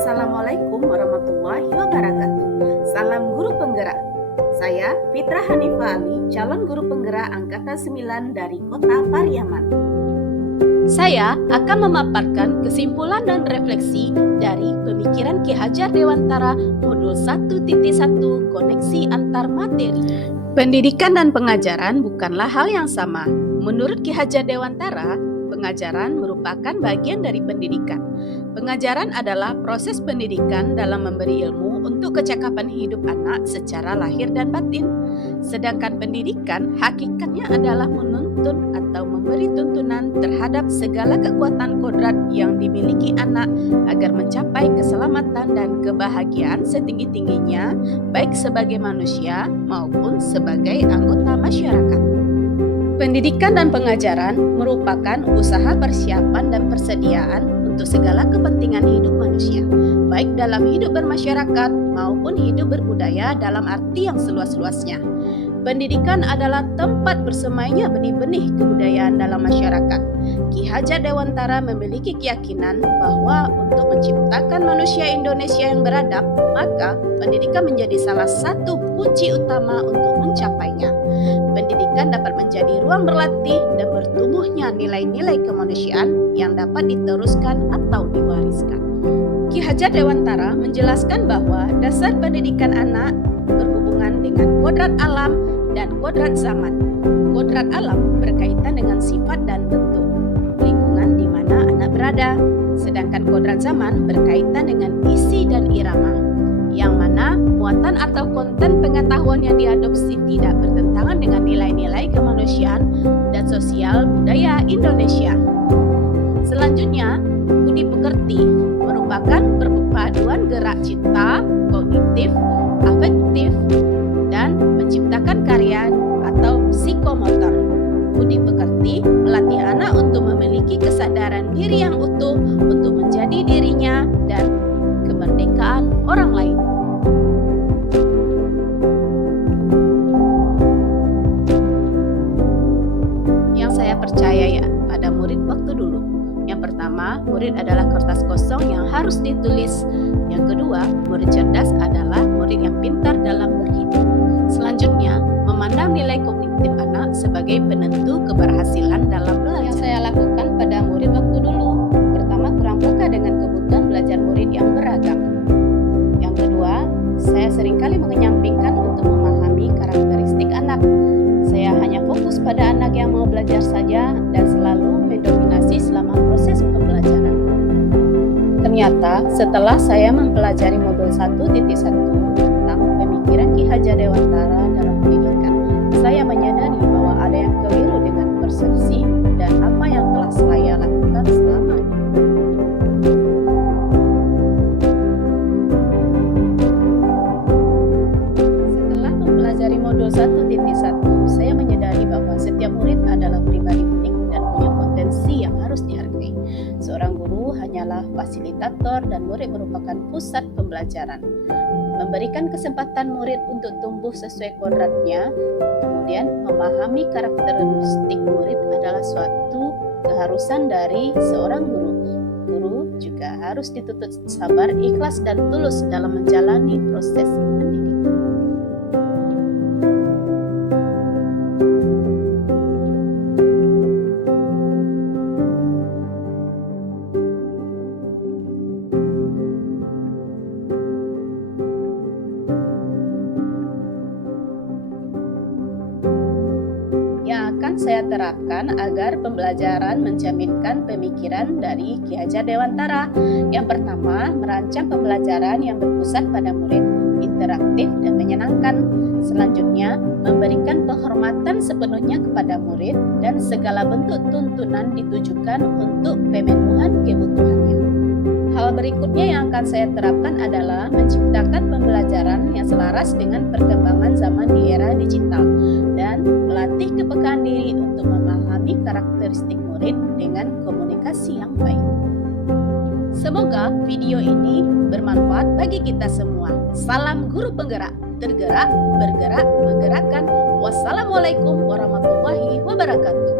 Assalamualaikum warahmatullahi wabarakatuh. Salam guru penggerak. Saya Fitra Hanifah Ali, calon guru penggerak angkatan 9 dari Kota Pariaman. Saya akan memaparkan kesimpulan dan refleksi dari pemikiran Ki Hajar Dewantara modul 1.1 koneksi antar materi. Pendidikan dan pengajaran bukanlah hal yang sama. Menurut Ki Hajar Dewantara, pengajaran merupakan bagian dari pendidikan. Pengajaran adalah proses pendidikan dalam memberi ilmu untuk kecakapan hidup anak secara lahir dan batin. Sedangkan pendidikan hakikatnya adalah menuntun atau memberi tuntunan terhadap segala kekuatan kodrat yang dimiliki anak agar mencapai keselamatan dan kebahagiaan setinggi-tingginya, baik sebagai manusia maupun sebagai anggota masyarakat. Pendidikan dan pengajaran merupakan usaha persiapan dan persediaan untuk segala kepentingan hidup manusia, baik dalam hidup bermasyarakat maupun hidup berbudaya dalam arti yang seluas-luasnya. Pendidikan adalah tempat bersemainya benih-benih kebudayaan dalam masyarakat. Ki Hajar Dewantara memiliki keyakinan bahwa untuk menciptakan manusia Indonesia yang beradab, maka pendidikan menjadi salah satu kunci utama untuk mencapainya. Pendidikan dapat menjadi ruang berlatih dan bertumbuhnya nilai-nilai kemanusiaan yang dapat diteruskan atau diwariskan. Ki Hajar Dewantara menjelaskan bahwa dasar pendidikan anak berhubungan dengan kodrat alam dan kodrat zaman. Kodrat alam berkaitan dengan sifat dan bentuk lingkungan di mana anak berada, sedangkan kodrat zaman berkaitan dengan isi dan irama, yang mana muatan atau konten pengetahuan yang diadopsi tidak bertentangan dengan nilai-nilai kemanusiaan dan sosial budaya Indonesia. Selanjutnya, budi pekerti merupakan perpaduan gerak cipta, kognitif, afektif, dan menciptakan karya atau psikomotor. Budi pekerti melatih anak untuk memiliki kesadaran diri yang utuh untuk menjadi dirinya dan kemerdekaan orang lain. Yang saya percaya ya pada murid waktu dulu. Yang pertama, murid adalah kertas kosong yang harus ditulis. Yang kedua, murid cerdas adalah murid yang pintar dalam berhidup. Selanjutnya, memandang nilai kognitif anak sebagai penentu keberhasilan dalam belajar. Yang saya lakukan pada murid waktu dulu, pertama kurang peka dengan kebutuhan belajar murid yang beragam. Yang kedua, saya seringkali mengenyampingkan untuk memahami karakteristik anak. Saya hanya fokus pada anak yang mau belajar saja dan selalu mendominasi selama proses pembelajaran. Ternyata setelah saya mempelajari modul 1.1 tentang pemikiran Ki Hajar Dewantara dalam pendidikan, saya menyadari bahwa ada yang keliru dengan persepsi dan apa yang telah saya lakukan selama ini. Setelah mempelajari modul 1.1, saya menyadari bahwa setiap murid adalah pribadi unik dan punya potensi yang harus dihargai. Seorang guru hanyalah fasilitator dan murid merupakan pusat pembelajaran. Memberikan kesempatan murid untuk tumbuh sesuai kodratnya, kemudian memahami karakteristik murid adalah suatu keharusan dari seorang guru. Guru juga harus dituntut sabar, ikhlas, dan tulus dalam menjalani proses pendidikan. Akan saya terapkan agar pembelajaran mencerminkan pemikiran dari Ki Hajar Dewantara. Yang pertama, merancang pembelajaran yang berpusat pada murid, interaktif dan menyenangkan. Selanjutnya, memberikan penghormatan sepenuhnya kepada murid dan segala bentuk tuntunan ditujukan untuk pemenuhan kebutuhannya. Hal berikutnya yang akan saya terapkan adalah menciptakan pembelajaran yang selaras dengan perkembangan zaman di era digital dan melatih kepekaan diri untuk memahami karakteristik murid dengan komunikasi yang baik. Semoga video ini bermanfaat bagi kita semua. Salam guru penggerak, tergerak, bergerak, menggerakkan. Wassalamualaikum warahmatullahi wabarakatuh.